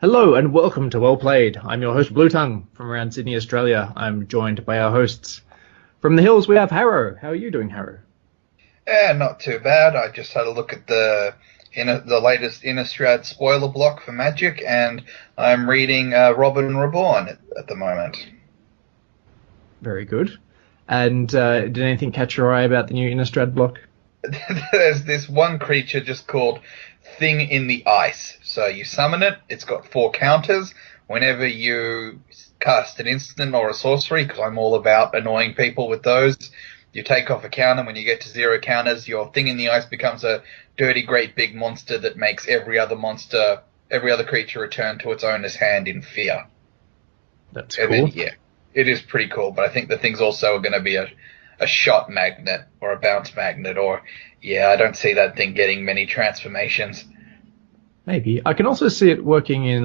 Hello and welcome to Well Played. I'm your host Bluetongue from around Sydney, Australia. I'm joined by our hosts from the hills. We have Harrow. How are you doing, Harrow? Yeah, not too bad. I just had a look at the latest Innistrad spoiler block for Magic, and I'm reading Robin Reborn at the moment. Very good. And did anything catch your eye about the new Innistrad block? There's this one creature just called Thing in the Ice. So you summon it. It's got 4 counters. Whenever you cast an instant or a sorcery, because I'm all about annoying people with those, you take off a counter. When you get to 0 counters, your Thing in the Ice becomes a dirty, great big monster that makes every other creature return to its owner's hand in fear. That's And then, cool. yeah, it is pretty cool. But I think the thing's also going to be a shot magnet or a bounce magnet, or, yeah, I don't see that thing getting many transformations. Maybe. I can also see it working in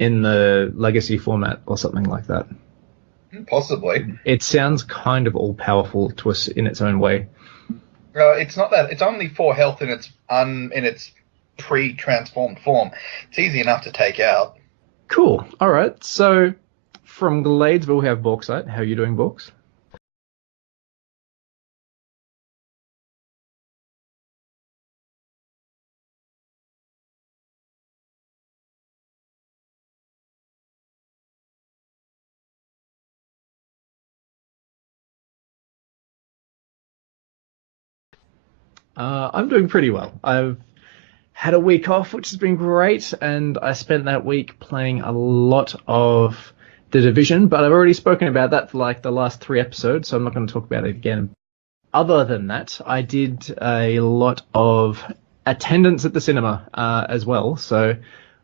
in the legacy format or something like that. Possibly. It sounds kind of all powerful to us in its own way. It's not that. It's only 4 health in its pre-transformed form. It's easy enough to take out. Cool. All right. So from Gladesville, we have Bauxite. How are you doing, Baux? I'm doing pretty well. I've had a week off, which has been great, and I spent that week playing a lot of The Division, but I've already spoken about that for like the last 3 episodes, so I'm not going to talk about it again. Other than that, I did a lot of attendance at the cinema as well, so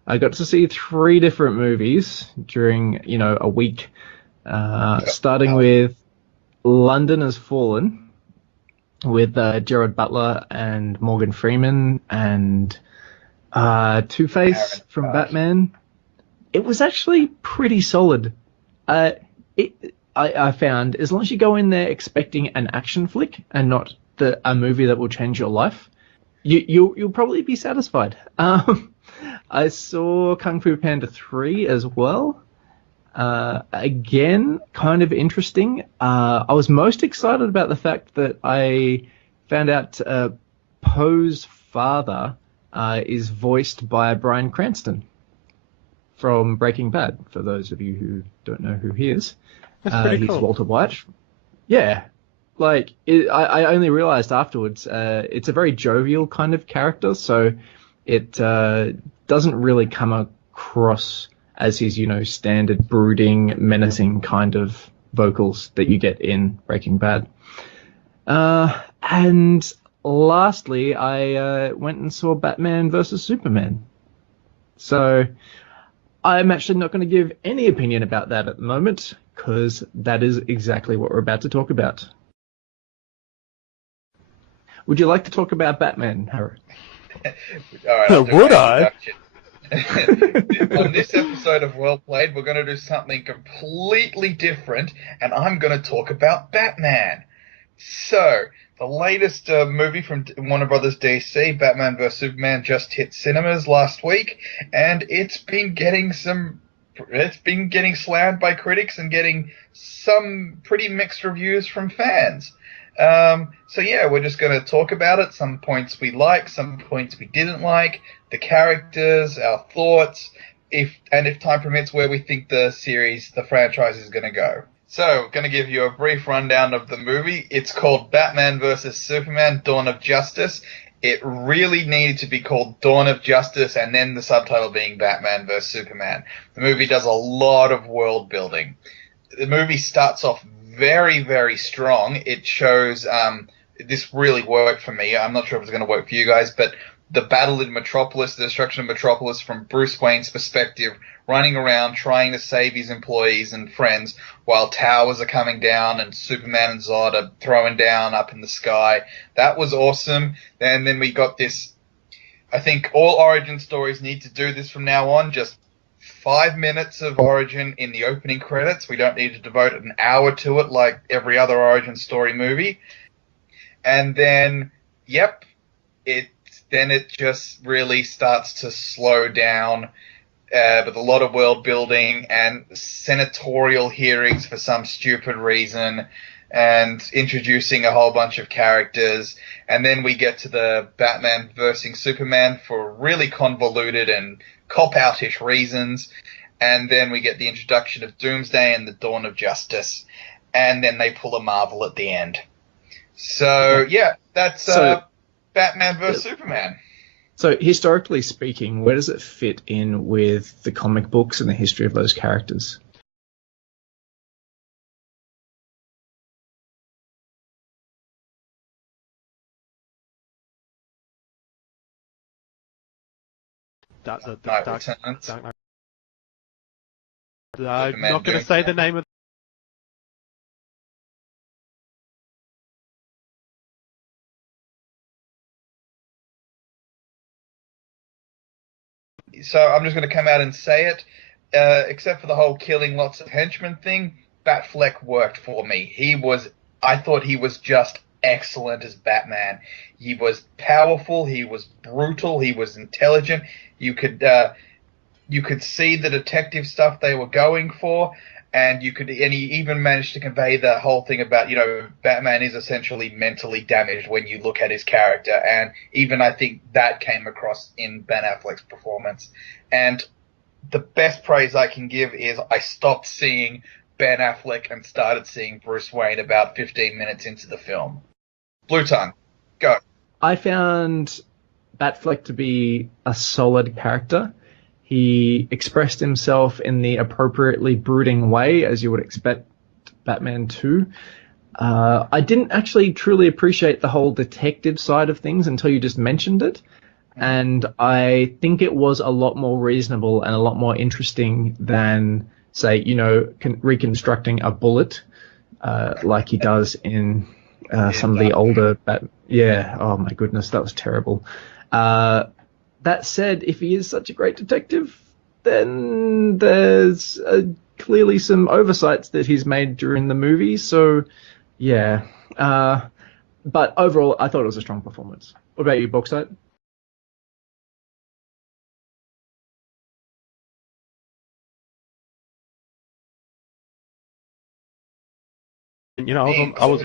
I got to see 3 different movies during, a week, starting Oh, with London Has Fallen with Gerard Butler and Morgan Freeman and Two-Face Aaron from Scott. Batman. It was actually pretty solid. Uh, I found as long as you go in there expecting an action flick and not a movie that will change your life, you'll probably be satisfied. I saw Kung Fu Panda 3 as well. Again, kind of interesting. I was most excited about the fact that I found out Poe's father is voiced by Bryan Cranston from Breaking Bad. For those of you who don't know who he is, That's pretty he's cool. Walter White. Yeah, I only realized afterwards. It's a very jovial kind of character, so it doesn't really come across as his, standard brooding, menacing kind of vocals that you get in Breaking Bad. And lastly, I went and saw Batman versus Superman. So I'm actually not going to give any opinion about that at the moment, because that is exactly what we're about to talk about. Would you like to talk about Batman, Harry? All right, I'll do Would my I? introduction. On this episode of Well Played, we're going to do something completely different, and I'm going to talk about Batman. So, the latest movie from Warner Brothers DC, Batman vs Superman, just hit cinemas last week, and it's been getting slammed by critics and getting some pretty mixed reviews from fans. So yeah, we're just going to talk about it. Some points we like, some points we didn't like, the characters, our thoughts, if time permits, where we think the franchise is going to go. So, going to give you a brief rundown of the movie. It's called Batman vs Superman: Dawn of Justice. It really needed to be called Dawn of Justice, and then the subtitle being Batman vs Superman. The movie does a lot of world building. The movie starts off very, very strong. It shows this really worked for me. I'm not sure if it's going to work for you guys, but the battle in Metropolis, the destruction of Metropolis from Bruce Wayne's perspective, running around trying to save his employees and friends while towers are coming down and Superman and Zod are throwing down up in the sky. That was awesome. And then we got this. I think all origin stories need to do this from now on. Just 5 minutes of origin in the opening credits. We don't need to devote an hour to it like every other origin story movie. And then, yep, it just really starts to slow down with a lot of world building and senatorial hearings for some stupid reason, and introducing a whole bunch of characters. And then we get to the Batman versus Superman for really convoluted and cop-out-ish reasons. And then we get the introduction of Doomsday and the Dawn of Justice. And then they pull a Marvel at the end. So, yeah, that's Batman vs. Superman. So, historically speaking, where does it fit in with the comic books and the history of those characters? Dark Knight Returns. I'm not going to say the name of. So I'm just going to come out and say it. Except for the whole killing lots of henchmen thing, Batfleck worked for me. I thought he was just excellent as Batman. He was powerful, he was brutal, he was intelligent. You could see the detective stuff they were going for, and he even managed to convey the whole thing about, Batman is essentially mentally damaged when you look at his character, and even I think that came across in Ben Affleck's performance. And the best praise I can give is I stopped seeing Ben Affleck and started seeing Bruce Wayne about 15 minutes into the film. Bluetongue, go. I found Batfleck to be a solid character. He expressed himself in the appropriately brooding way, as you would expect Batman to. I didn't actually truly appreciate the whole detective side of things until you just mentioned it. And I think it was a lot more reasonable and a lot more interesting than, say, reconstructing a bullet like he does in some of the older Yeah, oh my goodness, that was terrible. That said, if he is such a great detective, then there's clearly some oversights that he's made during the movie. So, yeah. But overall, I thought it was a strong performance. What about you, Bauxite? I was.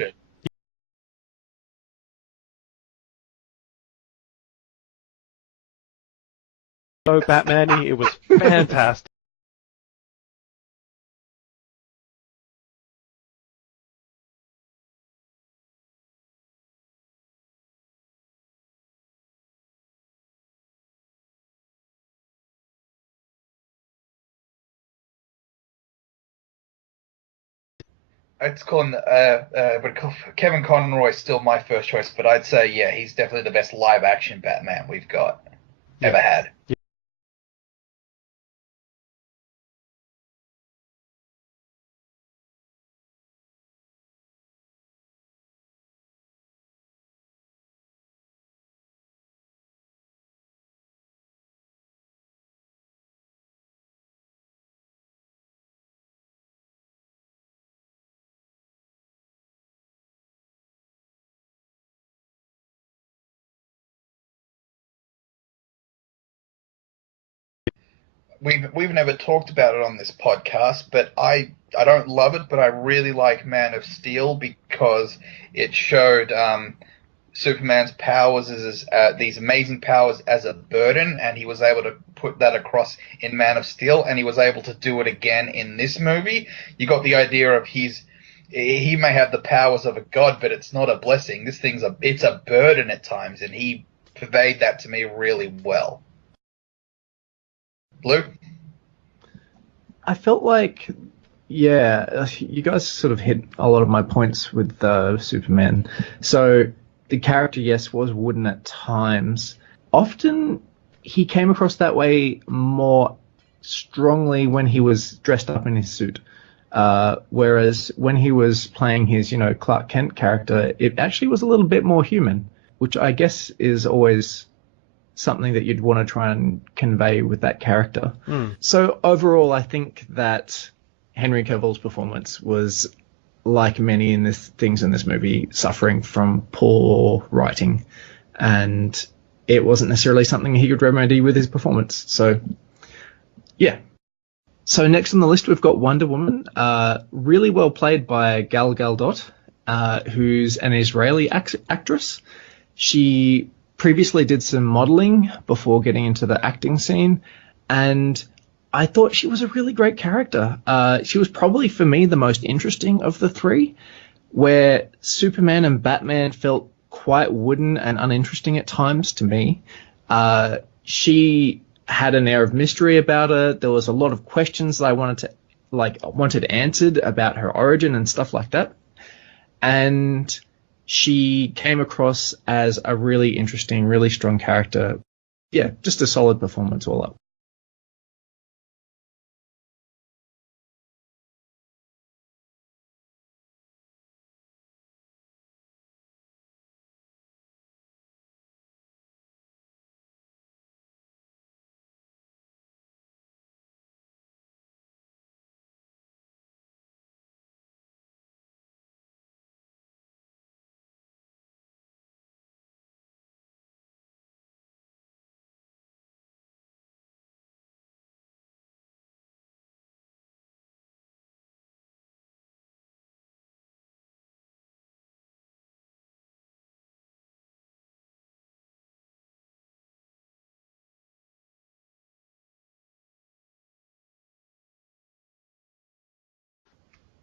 So Batman-y, it was fantastic. I'd call him, Kevin Conroy still my first choice, but I'd say, yeah, he's definitely the best live-action Batman we've ever had. Yeah. We've never talked about it on this podcast, but I don't love it, but I really like Man of Steel because it showed Superman's powers as these amazing powers as a burden, and he was able to put that across in Man of Steel, and he was able to do it again in this movie. You got the idea of he may have the powers of a god, but it's not a blessing. This it's a burden at times, and he conveyed that to me really well. Blue? I felt like, yeah, you guys sort of hit a lot of my points with Superman. So the character, yes, was wooden at times. Often he came across that way more strongly when he was dressed up in his suit. Whereas when he was playing his, Clark Kent character, it actually was a little bit more human, which I guess is always something that you'd want to try and convey with that character. So overall, I think that Henry Cavill's performance was, like many things in this movie, suffering from poor writing, and it wasn't necessarily something he could remedy with his performance. So, Yeah. So next on the list, we've got Wonder Woman, really well played by Gal Gadot, who's an Israeli actress. She previously did some modeling before getting into the acting scene, and I thought she was a really great character. She was probably, for me, the most interesting of the three, where Superman and Batman felt quite wooden and uninteresting at times to me. She had an air of mystery about her. There was a lot of questions that I wanted answered about her origin and stuff like that. And she came across as a really interesting, really strong character. Yeah, just a solid performance all up.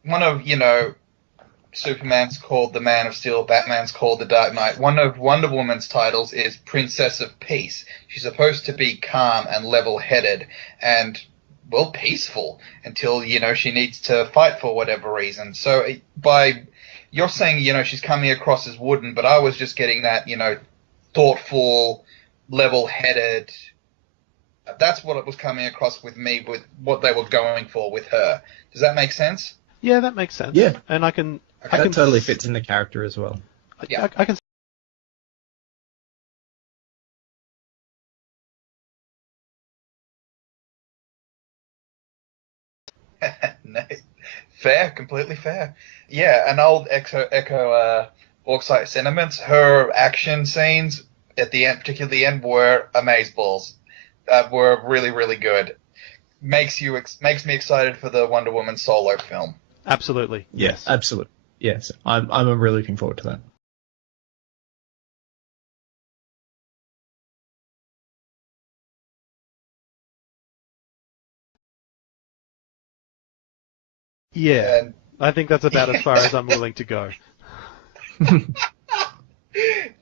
One of, Superman's called the Man of Steel, Batman's called the Dark Knight. One of Wonder Woman's titles is Princess of Peace. She's supposed to be calm and level-headed and, well, peaceful until, she needs to fight for whatever reason. So you're saying, she's coming across as wooden, but I was just getting that, thoughtful, level-headed. That's what it was coming across with me, with what they were going for with her. Does that make sense? Yeah, that makes sense. Yeah. And I can totally fits in the character as well. Yeah. I can. No, fair, completely fair. Yeah, and I'll echo Bauxite sentiments. Her action scenes at the end, particularly the end, were amazeballs. Were really, really good. Makes me excited for the Wonder Woman solo film. Absolutely. Yes. Absolutely. Yes. I'm really looking forward to that. Yeah. And, I think that's about as far as I'm willing to go.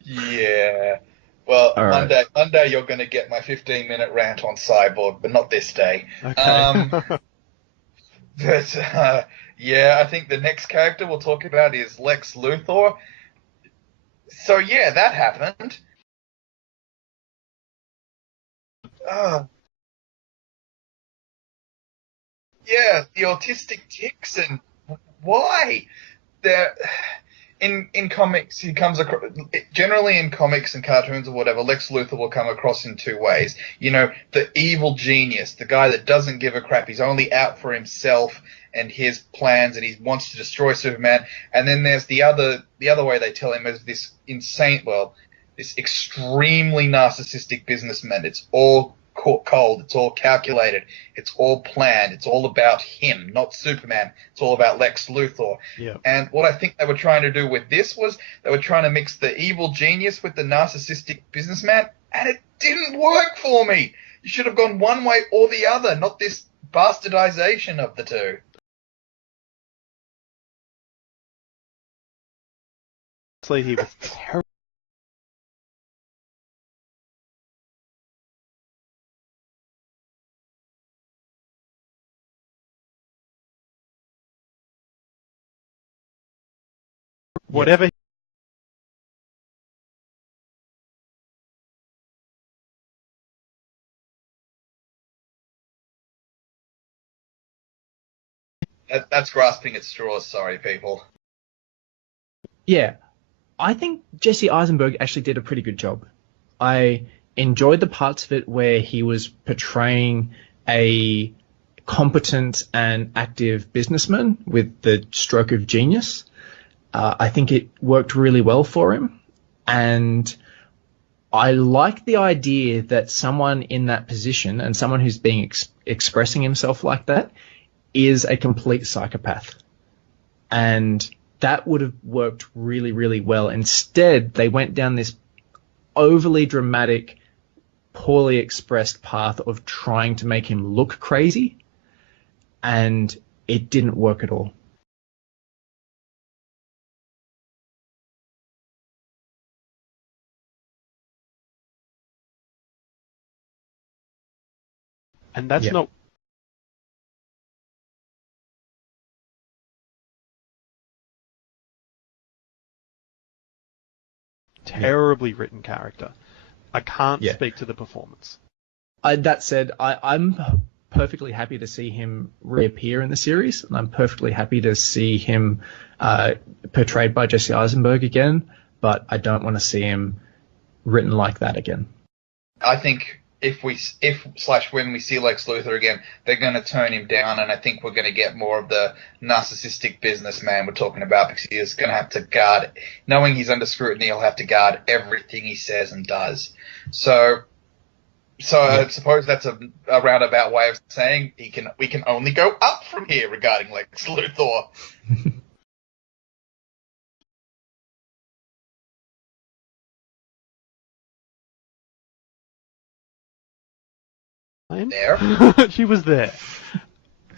yeah. Well, All right. Monday you're going to get my 15-minute rant on Cyborg, but not this day. Okay. But yeah, I think the next character we'll talk about is Lex Luthor. So yeah, that happened. Yeah, the autistic tics, and why? They're in comics, he comes across, generally in comics and cartoons or whatever, Lex Luthor will come across in two ways. The evil genius, the guy that doesn't give a crap. He's only out for himself and his plans, and he wants to destroy Superman. And then there's the other way they tell him is this this extremely narcissistic businessman. It's all cold. It's all calculated. It's all planned. It's all about him, not Superman. It's all about Lex Luthor. Yeah. And what I think they were trying to do with this was they were trying to mix the evil genius with the narcissistic businessman, and it didn't work for me. You should have gone one way or the other, not this bastardization of the two. Honestly, he was terrible. Whatever. That's grasping at straws. Sorry, people. Yeah. I think Jesse Eisenberg actually did a pretty good job. I enjoyed the parts of it where he was portraying a competent and active businessman with the stroke of genius. I think it worked really well for him. And I like the idea that someone in that position and someone who's being expressing himself like that is a complete psychopath. And that would have worked really, really well. Instead, they went down this overly dramatic, poorly expressed path of trying to make him look crazy, and it didn't work at all. And that's Yeah. not... terribly written character. I can't speak to the performance. That said, I'm perfectly happy to see him reappear in the series, and I'm perfectly happy to see him portrayed by Jesse Eisenberg again, but I don't want to see him written like that again. I think when we see Lex Luthor again, they're going to tone him down, and I think we're going to get more of the narcissistic businessman we're talking about, because he is going to have to guard, knowing he's under scrutiny, he'll have to guard everything he says and does. So I suppose that's a roundabout way of saying we can only go up from here regarding Lex Luthor. There? She was there.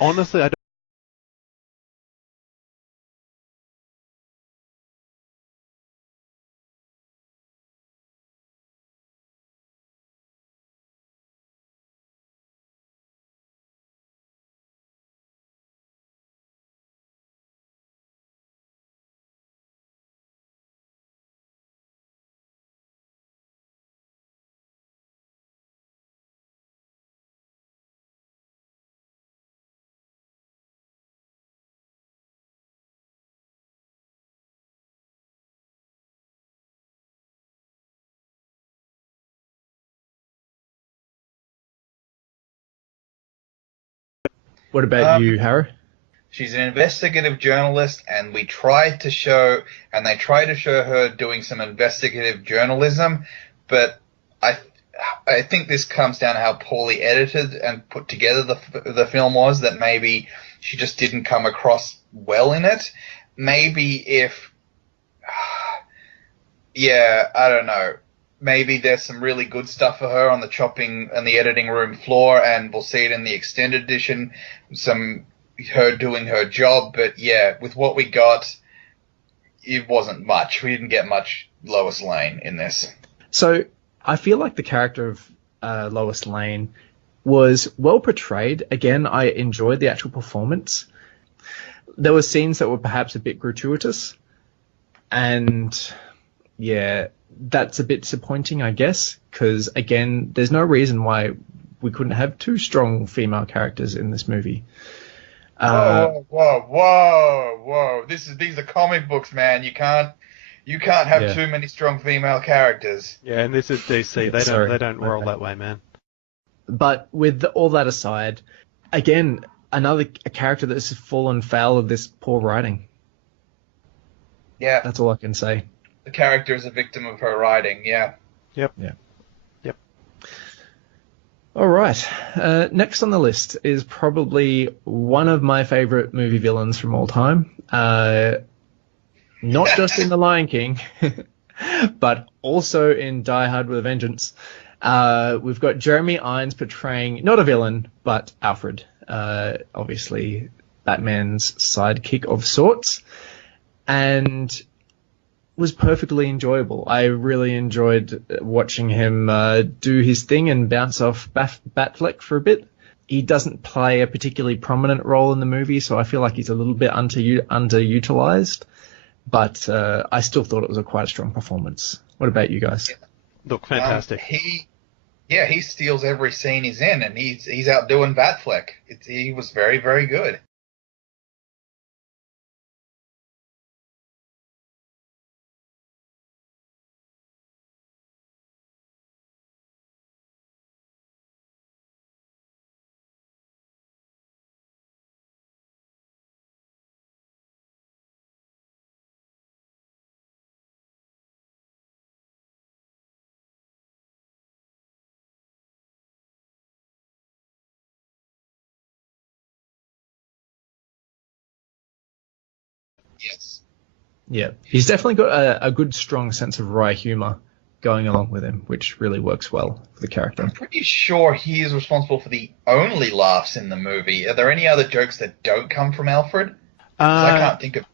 Honestly, I don't... What about you, Harrow? She's an investigative journalist, and they try to show her doing some investigative journalism, but I think this comes down to how poorly edited and put together the film was, that maybe she just didn't come across well in it. Maybe if, I don't know. Maybe there's some really good stuff for her on the chopping and the editing room floor, and we'll see it in the extended edition. Her doing her job, but with what we got, it wasn't much. We didn't get much Lois Lane in this. So I feel like the character of Lois Lane was well portrayed. Again, I enjoyed the actual performance. There were scenes that were perhaps a bit gratuitous, and that's a bit disappointing, I guess, because again, there's no reason why we couldn't have two strong female characters in this movie. Whoa! These are comic books, man. You can't have too many strong female characters. Yeah, and this is DC. They don't roll that way, man. But with all that aside, again, a character that's fallen foul of this poor writing. Yeah, that's all I can say. The character is a victim of her writing. Yeah. Yep. Yeah. Yep. All right. Next on the list is probably one of my favorite movie villains from all time. Not just in The Lion King, but also in Die Hard with a Vengeance. We've got Jeremy Irons portraying not a villain, but Alfred. Obviously, Batman's sidekick of sorts. And was perfectly enjoyable. I really enjoyed watching him do his thing and bounce off Batfleck for a bit. He doesn't play a particularly prominent role in the movie, so I feel like he's a little bit underutilized. But I still thought it was quite a strong performance. What about you guys? Look, fantastic. He steals every scene he's in, and he's outdoing Batfleck. He was very, very good. Yes. Yeah, he's definitely got a good, strong sense of wry humor going along with him, which really works well for the character. I'm pretty sure he is responsible for the only laughs in the movie. Are there any other jokes that don't come from Alfred? Because I can't think of.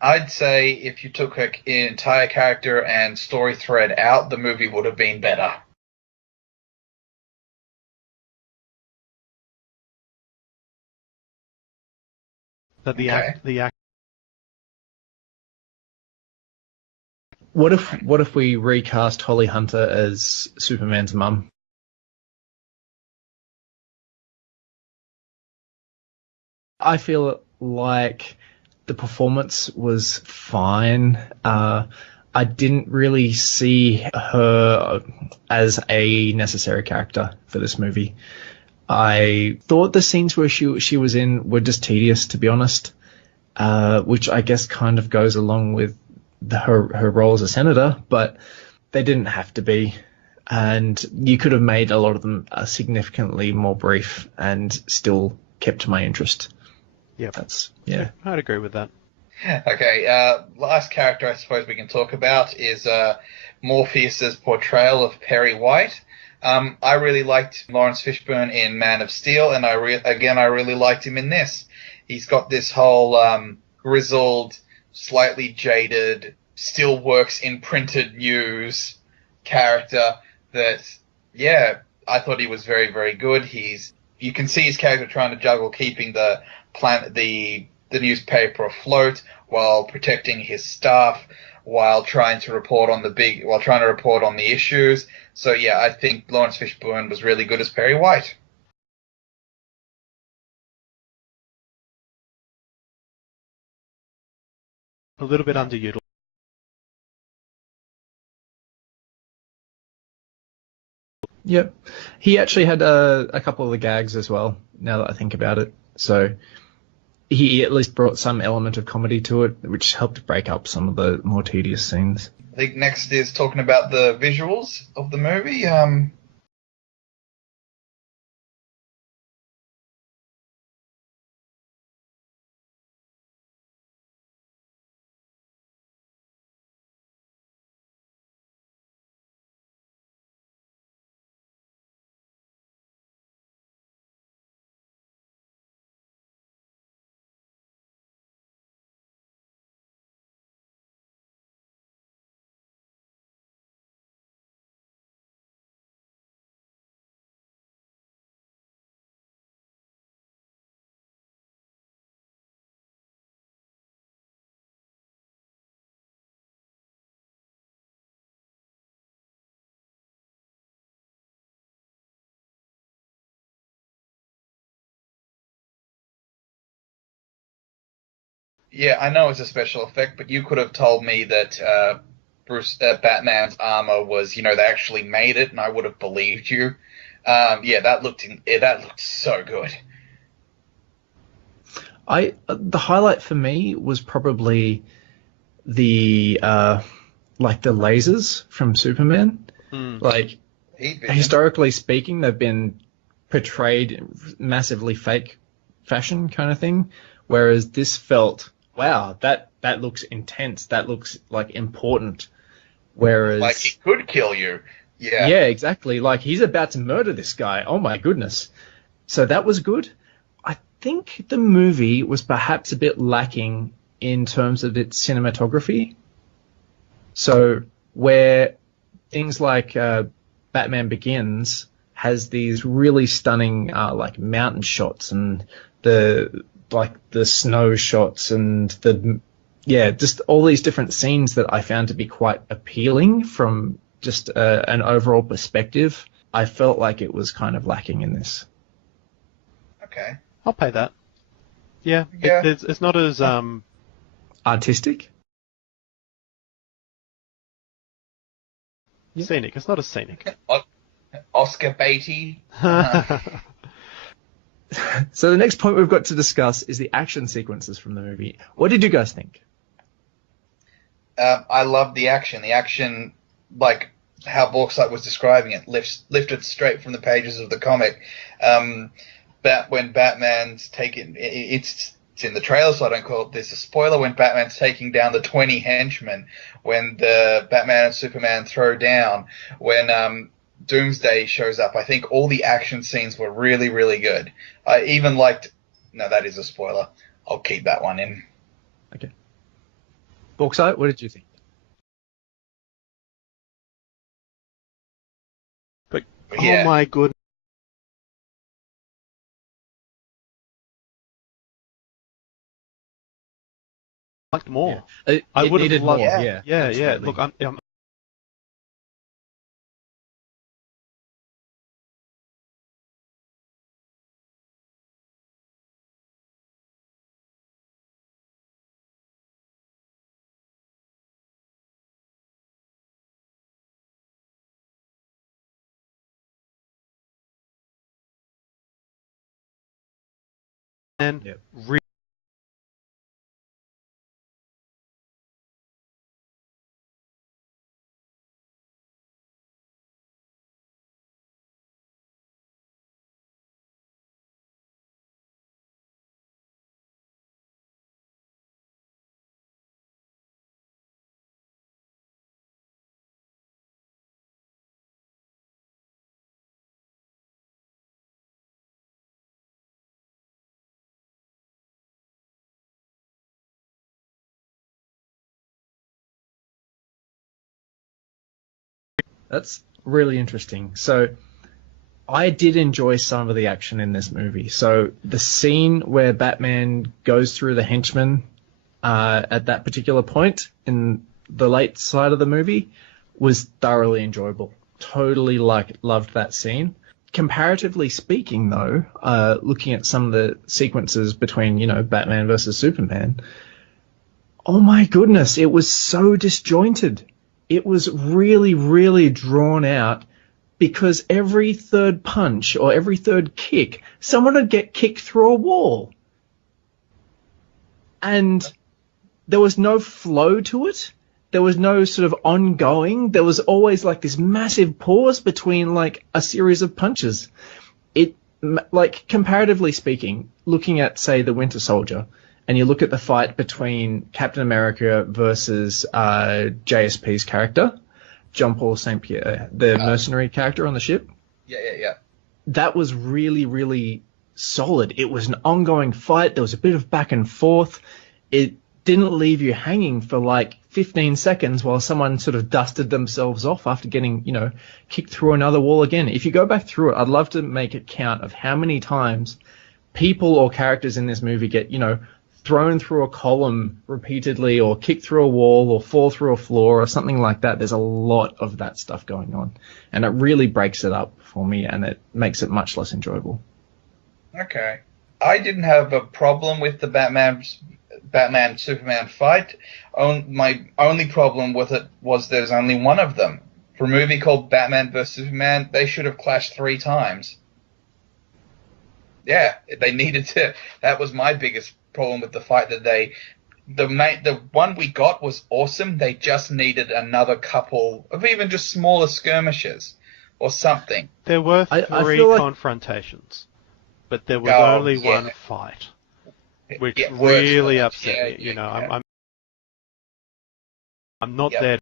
I'd say if you took an entire character and story thread out, the movie would have been better. That the act. What if we recast Holly Hunter as Superman's mum? I feel like the performance was fine. I didn't really see her as a necessary character for this movie. I thought the scenes where she was in were just tedious, to be honest, which I guess kind of goes along with her role as a senator, but they didn't have to be. And you could have made a lot of them significantly more brief and still kept my interest. Yeah, I'd agree with that. Okay, last character I suppose we can talk about is Morpheus's portrayal of Perry White. I really liked Lawrence Fishburne in Man of Steel, and I really liked him in this. He's got this whole grizzled, slightly jaded, still works in printed news character that, yeah, I thought he was very, very good. You can see his character trying to juggle keeping the newspaper afloat while protecting his staff, while trying to report on the issues. So yeah, I think Lawrence Fishburne was really good as Perry White. A little bit underutilized. Yep. He actually had a couple of the gags as well, now that I think about it. So he at least brought some element of comedy to it, which helped break up some of the more tedious scenes. I think next is talking about the visuals of the movie. Yeah, I know it's a special effect, but you could have told me that Batman's armor was, they actually made it, and I would have believed you. That looked so good. The highlight for me was probably the the lasers from Superman. Like, historically speaking, they've been portrayed in massively fake fashion kind of thing, whereas this felt, wow, that looks intense, that looks like important, whereas like he could kill you. Yeah, exactly, like he's about to murder this guy. Oh my goodness. So that was good. I think the movie was perhaps a bit lacking in terms of its cinematography. So where things like Batman Begins has these really stunning like mountain shots and the snow shots and the yeah, just all these different scenes that I found to be quite appealing from just an overall perspective. I felt like it was kind of lacking in this. Okay. I'll pay that. Yeah, Yeah. It's not as Artistic? Yeah. scenic. It's not as scenic. Oscar baity. So the next point we've got to discuss is the action sequences from the movie. What did you guys think? I love the action. The action, like how Bauxite was describing it, lifted straight from the pages of the comic. When Batman's taking it's in the trailer, so I don't call this a spoiler. When Batman's taking down the 20 henchmen, when the Batman and Superman throw down, when Doomsday shows up, I think all the action scenes were really, really good. I even liked. No, that is a spoiler. I'll keep that one in. Okay. Bauxite, what did you think? But Yeah. oh my goodness. Liked more. Yeah. I It would have needed loved. more. Yeah. Yeah. Absolutely. Look, I'm Yep. That's really interesting. So I did enjoy some of the action in this movie. So the scene where Batman goes through the henchmen at that particular point in the late side of the movie was thoroughly enjoyable. Totally loved that scene. Comparatively speaking, though, looking at some of the sequences between, Batman versus Superman, oh my goodness, it was so disjointed. It was really, really drawn out because every third punch or every third kick, someone would get kicked through a wall. And there was no flow to it. There was no sort of ongoing. There was always like this massive pause between like a series of punches. It, like, comparatively speaking, looking at, say, the Winter Soldier, and you look at the fight between Captain America versus JSP's character, John Paul St. Pierre, the mercenary character on the ship. Yeah. That was really, really solid. It was an ongoing fight. There was a bit of back and forth. It didn't leave you hanging for like 15 seconds while someone sort of dusted themselves off after getting, kicked through another wall again. If you go back through it, I'd love to make a count of how many times people or characters in this movie get, thrown through a column repeatedly or kicked through a wall or fall through a floor or something like that. There's a lot of that stuff going on, and it really breaks it up for me, and it makes it much less enjoyable. Okay. I didn't have a problem with the Batman-Superman fight. My only problem with it was there's only one of them. For a movie called Batman vs. Superman, they should have clashed 3 times. Yeah, they needed to. That was my biggest problem with the fight, that the one we got was awesome. They just needed another couple of even just smaller skirmishes or something. There were I 3 feel like- confrontations, but there was Oh, only yeah. one fight, which Yeah, words really for that. upset me. Yeah. I'm not Yep. there.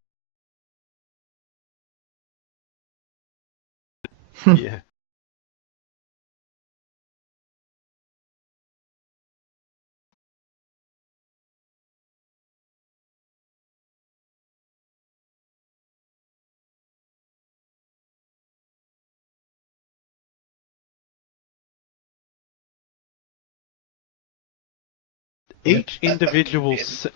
Yeah. Each individual. That's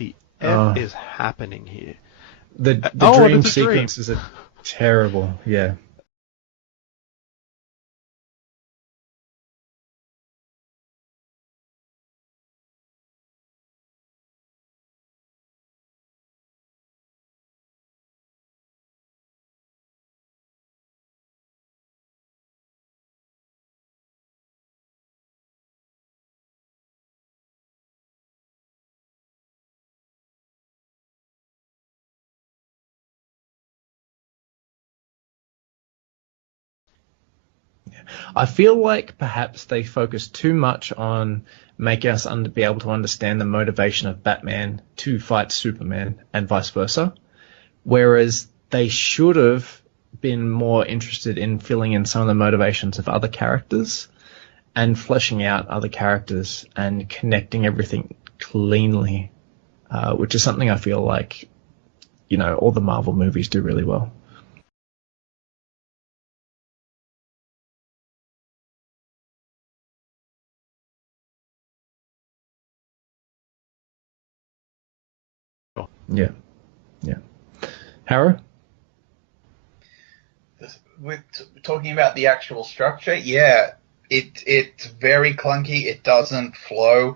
the F is happening here? The dream sequences are terrible. Yeah. I feel like perhaps they focus too much on making us be able to understand the motivation of Batman to fight Superman and vice versa, whereas they should have been more interested in filling in some of the motivations of other characters and fleshing out other characters and connecting everything cleanly, which is something I feel like, all the Marvel movies do really well. Yeah. Harrow? We're talking about the actual structure. Yeah, it's very clunky. It doesn't flow.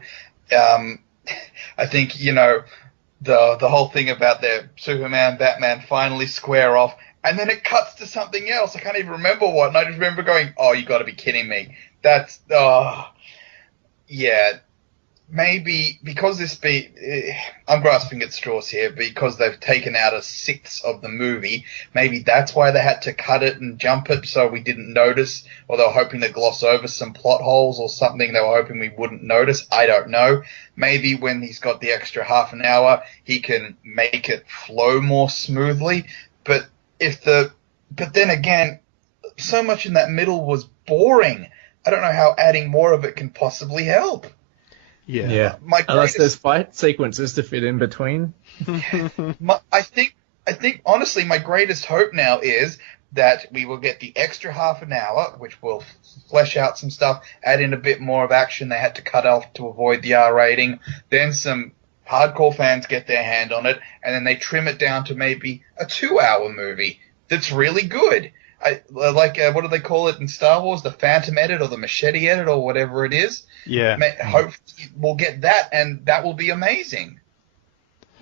I think, the whole thing about their Superman, Batman finally square off, and then it cuts to something else. I can't even remember what, and I just remember going, oh, you got to be kidding me. That's, yeah. Maybe because I'm grasping at straws here, because they've taken out a sixth of the movie, maybe that's why they had to cut it and jump it so we didn't notice, or they were hoping to gloss over some plot holes or something they were hoping we wouldn't notice. I don't know. Maybe when he's got the extra half an hour, he can make it flow more smoothly. But then again, so much in that middle was boring. I don't know how adding more of it can possibly help. Yeah. Unless there's fight sequences to fit in between. I think honestly, my greatest hope now is that we will get the extra half an hour, which will flesh out some stuff, add in a bit more of action they had to cut off to avoid the R rating. Then some hardcore fans get their hand on it, and then they trim it down to maybe a 2-hour movie that's really good. What do they call it in Star Wars? The Phantom edit or the Machete edit or whatever it is. Yeah. Hopefully we'll get that, and that will be amazing.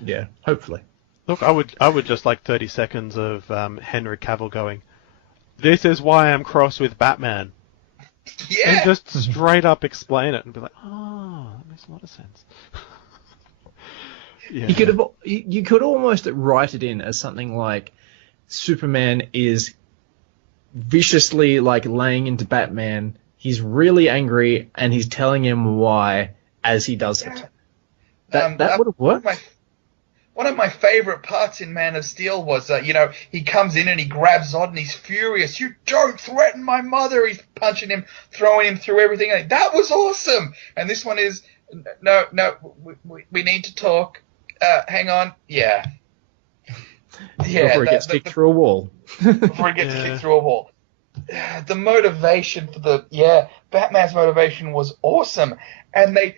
Yeah, hopefully. Look, I would just like 30 seconds of Henry Cavill going, "This is why I'm cross with Batman." Yeah. And just straight up explain it and be like, oh, that makes a lot of sense. Yeah. You could almost write it in as something like Superman is viciously laying into Batman. He's really angry and he's telling him why as he does it. That would have worked. One of my favorite parts in Man of Steel was, he comes in and he grabs Zod and he's furious. You don't threaten my mother. He's punching him, throwing him through everything. That was awesome. And this one is, no, we need to talk. Hang on. Yeah. Before it gets kicked through a wall. Before it gets kicked through a wall. The motivation for Batman's motivation was awesome. And they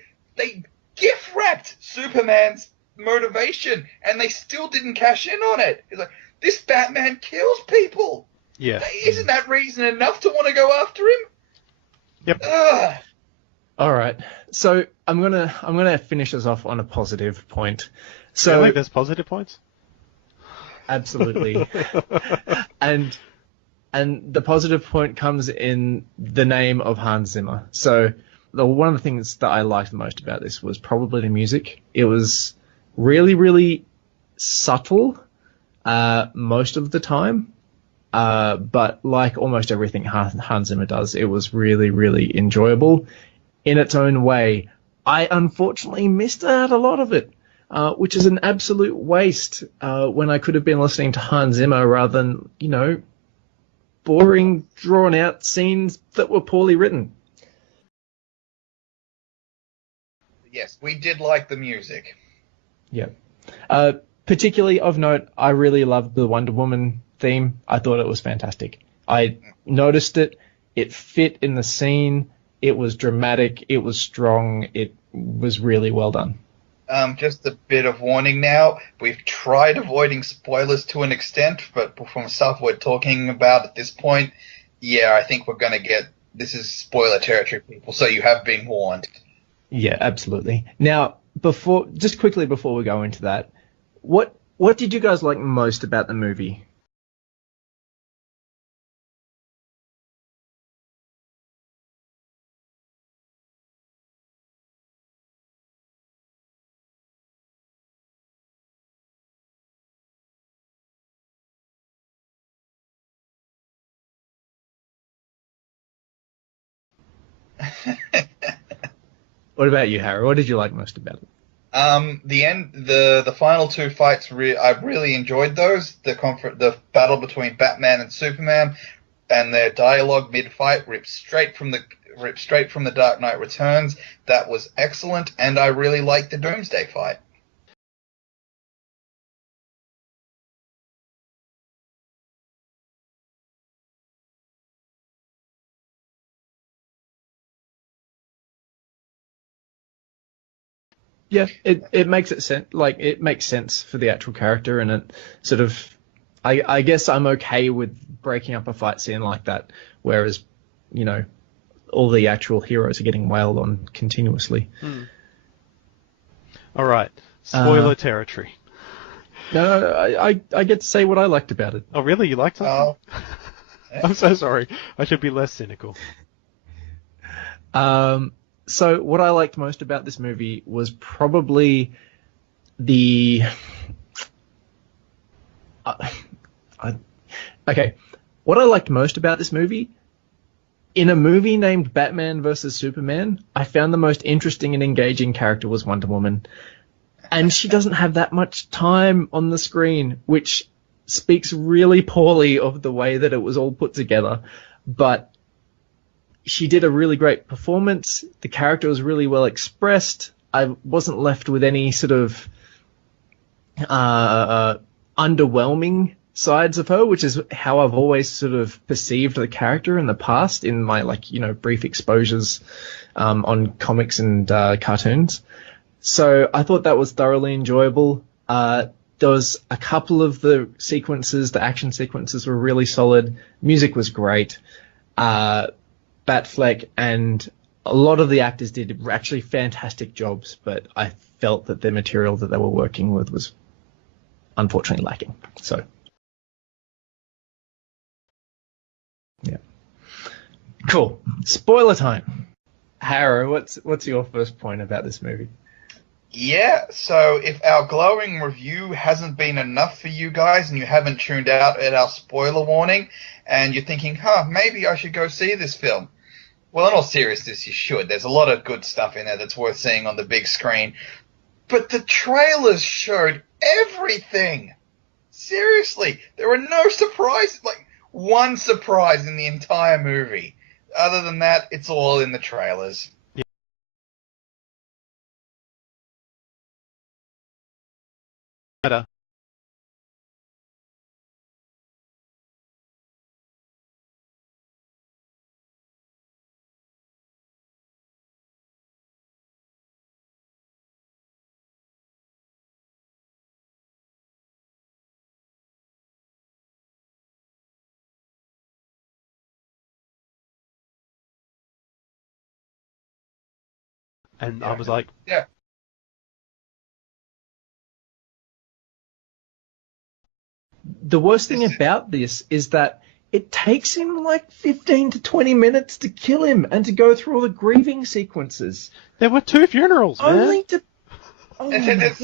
gift wrapped Superman's motivation and they still didn't cash in on it. It's like, this Batman kills people. Yeah. Isn't that reason enough to want to go after him? Yep. All right. So I'm gonna finish this off on a positive point. So really? There's positive points? Absolutely. and the positive point comes in the name of Hans Zimmer. So one of the things that I liked the most about this was probably the music. It was really, really subtle most of the time. But like almost everything Hans Zimmer does, it was really, really enjoyable in its own way. I unfortunately missed out a lot of it, which is an absolute waste when I could have been listening to Hans Zimmer rather than, boring, drawn-out scenes that were poorly written. Yes, we did like the music. Yeah. Particularly of note, I really loved the Wonder Woman theme. I thought it was fantastic. I noticed it. It fit in the scene. It was dramatic. It was strong. It was really well done. Just a bit of warning now. We've tried avoiding spoilers to an extent, but from stuff we're talking about at this point, yeah, I think we're going to get. This is spoiler territory, people, so you have been warned. Yeah, absolutely. Now, just quickly before we go into that, what did you guys like most about the movie? What about you, Harry? What did you like most about it? The final two fights, I really enjoyed those. The battle between Batman and Superman, and their dialogue mid-fight ripped straight from the Dark Knight Returns. That was excellent, and I really liked the Doomsday fight. Yeah, it makes it it makes sense for the actual character, and it sort of I guess I'm okay with breaking up a fight scene like that, whereas you know all the actual heroes are getting wailed on continuously. All right, spoiler territory. No, I get to say what I liked about it. Oh, really? You liked something? Oh, I'm so sorry. I should be less cynical. So what I liked most about this movie was probably the okay. What I liked most about this movie, in a movie named Batman versus Superman, I found the most interesting and engaging character was Wonder Woman. And she doesn't have that much time on the screen, which speaks really poorly of the way that it was all put together. But she did a really great performance. The character was really well expressed. I wasn't left with any sort of underwhelming sides of her, which is how I've always sort of perceived the character in the past in my brief exposures on comics and cartoons. So I thought that was thoroughly enjoyable. There was a couple of the action sequences were really solid. Music was great. Batfleck and a lot of the actors did actually fantastic jobs, but I felt that the material that they were working with was unfortunately lacking. So, yeah. Cool. Spoiler time. Harrow, what's your first point about this movie? yeah, so if our glowing review hasn't been enough for you guys and you haven't tuned out at our spoiler warning and you're thinking, maybe I should go see this film. Well, in all seriousness, you should. There's a lot of good stuff in there that's worth seeing on the big screen. But the trailers showed everything. Seriously, there were no surprises. Like, one surprise in the entire movie. Other than that, it's all in the trailers. Better. And I was like, Yeah. The worst thing about this is that it takes him like 15 to 20 minutes to kill him and to go through all the grieving sequences. there were 2 funerals, man. Oh my goodness.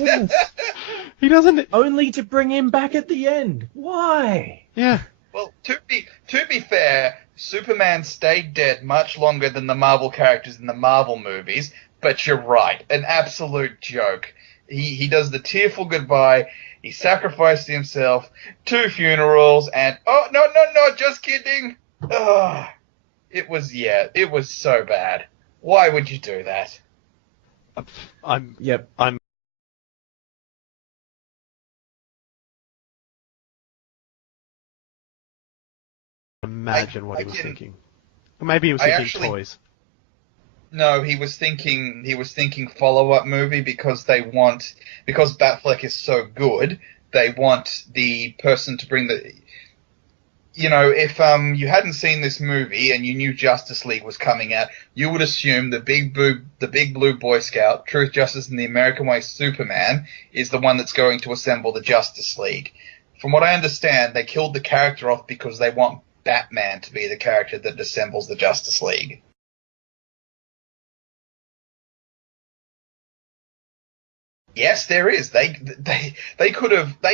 He doesn't. Only to bring him back at the end. Why? Yeah. Well, to be fair, Superman stayed dead much longer than the Marvel characters in the Marvel movies, but you're right. An absolute joke. He does the tearful goodbye. He sacrificed himself, 2 funerals, and no, just kidding. It was so bad. Why would you do that? I'm imagine what he was thinking. Or maybe he was thinking toys. No, he was thinking follow-up movie because because Batfleck is so good, they want the person to bring the, if you hadn't seen this movie and you knew Justice League was coming out, you would assume the big blue Boy Scout, Truth, Justice, and the American Way Superman is the one that's going to assemble the Justice League. From what I understand, they killed the character off because they want Batman to be the character that assembles the Justice League. Yes, there is. They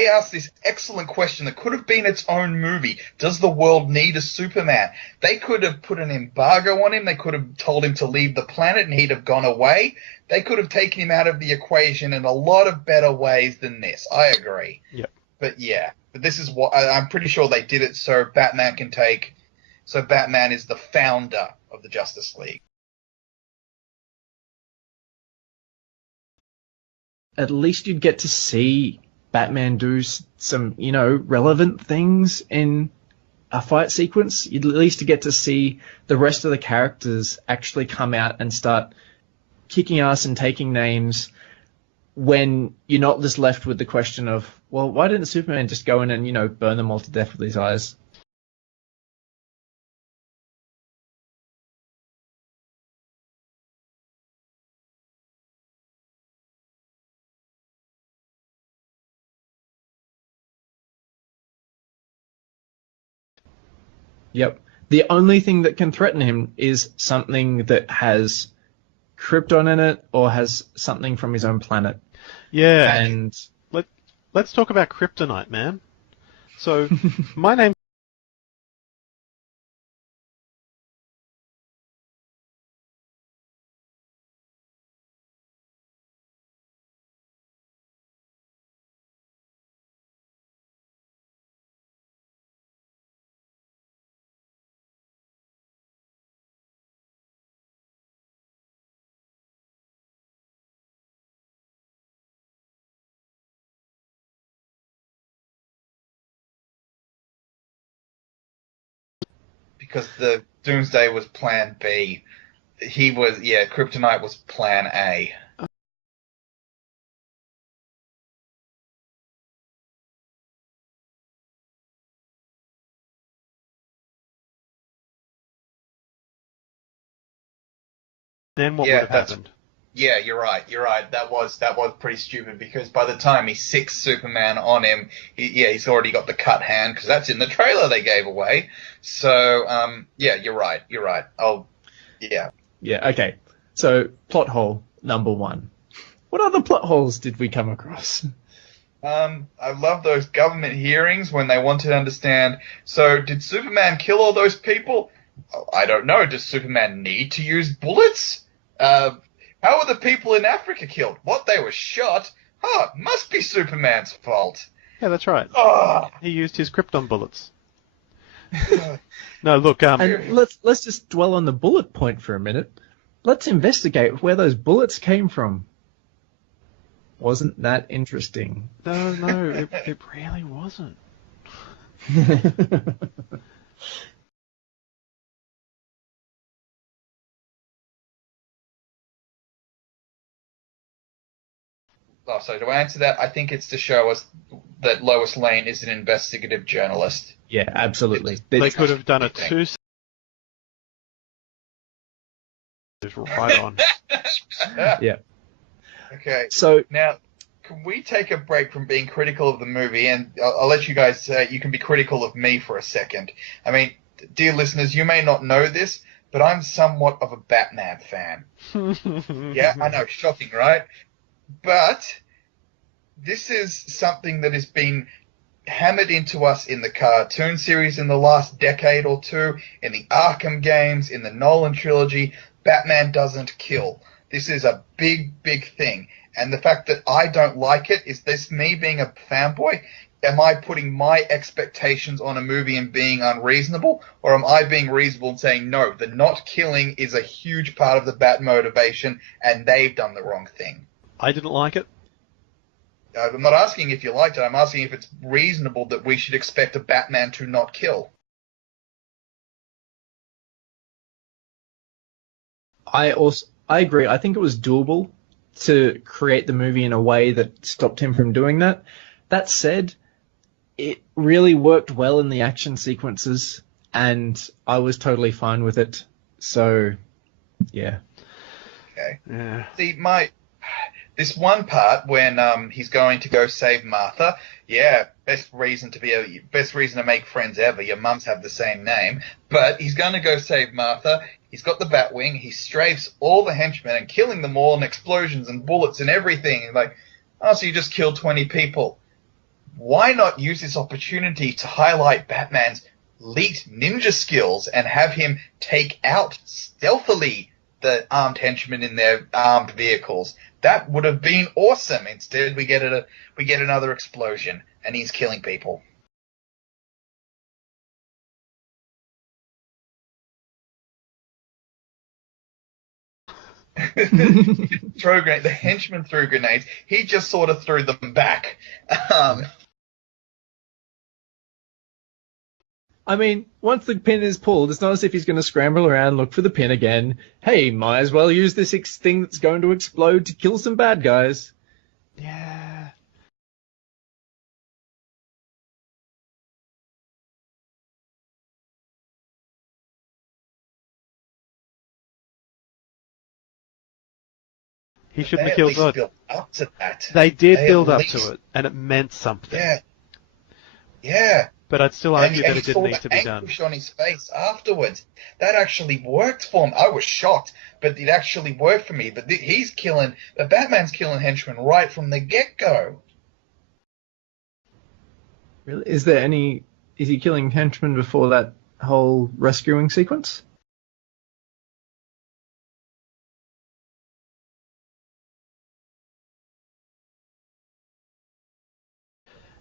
asked this excellent question that could have been its own movie. Does the world need a Superman? They could have put an embargo on him. They could have told him to leave the planet and he'd have gone away. They could have taken him out of the equation in a lot of better ways than this. I agree. Yep. But this is what I'm pretty sure they did it so Batman is the founder of the Justice League. At least you'd get to see Batman do some, relevant things in a fight sequence. You'd at least get to see the rest of the characters actually come out and start kicking ass and taking names when you're not just left with the question of, well, why didn't Superman just go in and, burn them all to death with his eyes? Yep. The only thing that can threaten him is something that has Krypton in it or has something from his own planet. Yeah. And let's talk about kryptonite, man. So, my name. Because the Doomsday was Plan B. Kryptonite was Plan A. Then what would have happened? Yeah, you're right. That was pretty stupid because by the time he sicks Superman on him, he's already got the cut hand because that's in the trailer they gave away. So, you're right. Yeah. Yeah, okay. So, plot hole number 1. What other plot holes did we come across? I love those government hearings when they wanted to understand, so did Superman kill all those people? I don't know. Does Superman need to use bullets? How were the people in Africa killed? What, they were shot? Must be Superman's fault. Yeah, that's right. Oh. He used his Krypton bullets. No, look. And let's just dwell on the bullet point for a minute. Let's investigate where those bullets came from. Wasn't that interesting? No, it really wasn't. Oh, so to answer that, I think it's to show us that Lois Lane is an investigative journalist. Yeah, absolutely. They could have done it too. Right on. Yeah. Okay. So now, can we take a break from being critical of the movie, and I'll let you guys. You can be critical of me for a second. I mean, dear listeners, you may not know this, but I'm somewhat of a Batman fan. Yeah, I know, shocking, right? But this is something that has been hammered into us in the cartoon series in the last decade or two, in the Arkham games, in the Nolan trilogy. Batman doesn't kill. This is a big, big thing. And the fact that I don't like it, is this me being a fanboy? Am I putting my expectations on a movie and being unreasonable? Or am I being reasonable and saying, no, the not killing is a huge part of the Bat motivation and they've done the wrong thing? I didn't like it. I'm not asking if you liked it. I'm asking if it's reasonable that we should expect a Batman to not kill. I agree. I think it was doable to create the movie in a way that stopped him from doing that. That said, it really worked well in the action sequences, and I was totally fine with it. So, yeah. Okay. Yeah. See, this one part when he's going to go save Martha, yeah, best reason to make friends ever. Your mums have the same name, but he's going to go save Martha. He's got the Batwing. He strafes all the henchmen and killing them all, and explosions and bullets and everything. And like, oh, so you just killed 20 people. Why not use this opportunity to highlight Batman's elite ninja skills and have him take out stealthily the armed henchmen in their armed vehicles? That would have been awesome. Instead, we get another explosion, and he's killing people. The henchmen threw grenades. He just sort of threw them back. I mean, once the pin is pulled, it's not as if he's going to scramble around and look for the pin again. Hey, might as well use this thing that's going to explode to kill some bad guys. Yeah. He shouldn't have killed God. Built up to that. They did build up to it, and it meant something. Yeah. Yeah. But I'd still argue that it didn't need to be done. And anguish on his face afterwards. That actually worked for him. I was shocked, but it actually worked for me. But Batman's killing henchmen right from the get-go. Really? Is he killing henchmen before that whole rescuing sequence?